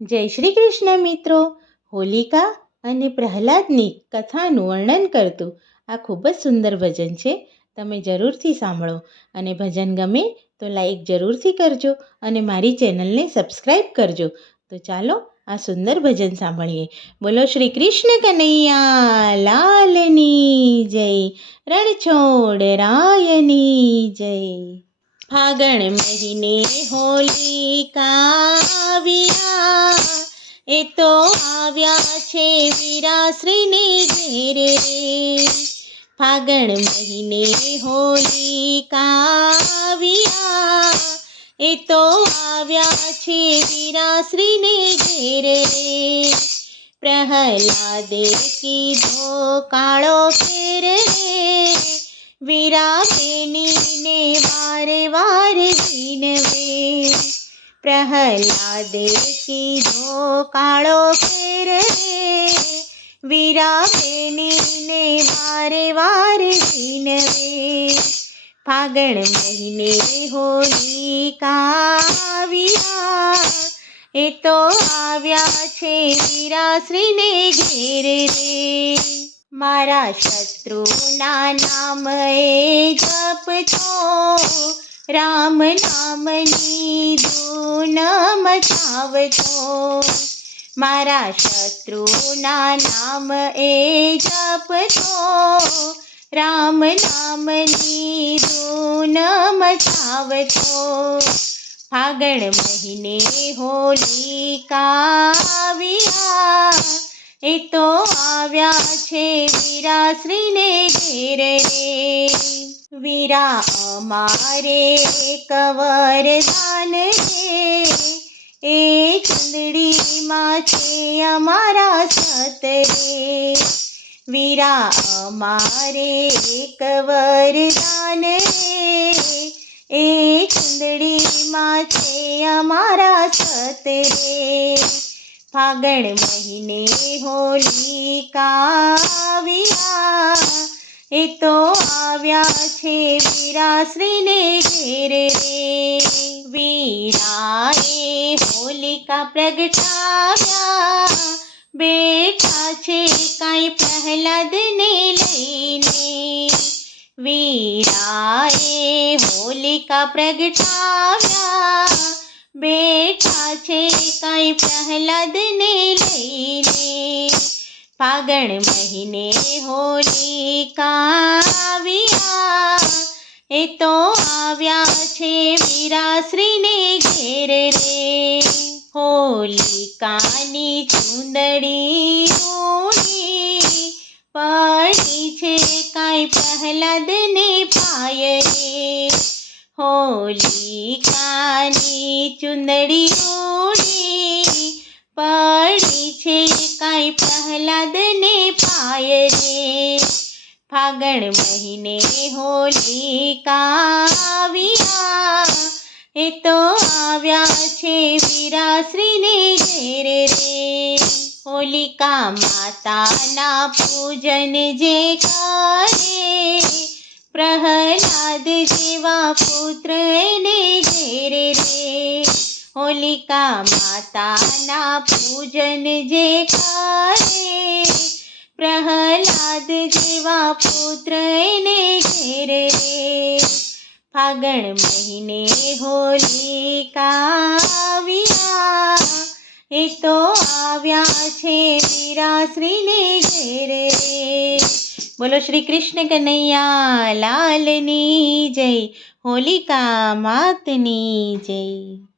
જય શ્રી કૃષ્ણ મિત્રો. હોલિકા અને પ્રહલાદની કથાનું વર્ણન કરતું. આ ખૂબ જ સુંદર ભજન છે. તમે જરૂરથી સાંભળો. અને ભજન ગમે તો લાઈક જરૂરથી કરજો અને મારી ચેનલને સબસ્ક્રાઈબ કરજો. તો ચાલો આ સુંદર ભજન સાંભળીએ. બોલો શ્રી કૃષ્ણ કનૈયા, લાલની જય. રણછોડ રાયની જય. ફાગણ મહિને હોલિકા આવ્યા એ તો આવ્યા છે વીરાશ્રીને ઘેરે. ફાગણ મહિને હોલિકા આવ્યા એ તો આવ્યા છે વીરાશ્રીને ઘેરે. પ્રહલાદે કીધો કાળો ફેર રે વીરા વારે વારે પ્રહલાદે કીધો કાળો ફેર રે વીરા વારે વિનવે ફાગણ મહિને હોલિકા આવ્યા એ તો આવ્યા છે વીરાશ્રીને ઘેર રે મારા શત્રુના નામ એ છો રામ નામની ધૂન મચાવજો મારા શત્રુના નામ એ જપજો. રામ નામની ધૂન મચાવજો. ફાગણ મહિને હોલિકા આવ્યા. એ તો આવ્યા છે વીરાશ્રીને ઘેરે. રે વીરા અમારે કવર દાન છે એ ચંદડીમાં છે અમારા સતરે. વીરા અમારે કવર દાન રે એ ચંદડીમાં છે અમારા સતરે. ફાગણ મહિને હોલિકા આવ્યા એ તો આવ્યા છે વીરાશ્રીને ઘેરે. રે વીરાએ હોલિકા પ્રગટાવ્યા. બેઠા છે કાંઈ પ્રહલાદને લઈને. વીરાએ હોલિકા પ્રગટાવ્યા. બેઠા છે કાંઈ પ્રહલાદને લઈને ફાગણ મહિને હોલિકા આવ્યા એ તો આવ્યા છે મીરાશ્રીને ઘેર રે. હોલિકાની ચુંદડી ઊણી પડી છે કાંઈ પ્રહલાદને પાય રે. હોલિકાની ચુંદડી ઉડી પડી છે પ્રહલાદને પાય રે ફાગણ મહિને હોલિકા આવ્યા એ તો આવ્યા છે વિરાશ્રીને ઘેરે રે હોલિકા માતાના પૂજન જે કરે પ્રહલાદ જેવા પુત્ર એને ઘેરે રે હોલિકા માતાના પૂજન જે કરે, પ્રહલાદ જેવા પુત્ર એને ઘેરે. ફાગણ મહિને હોલિકા આવ્યા, એ તો આવ્યા છે વીરાશ્રીને ઘેરે. રે બોલો શ્રી કૃષ્ણ કનૈયા, લાલની જય, હોલિકા માતની જય.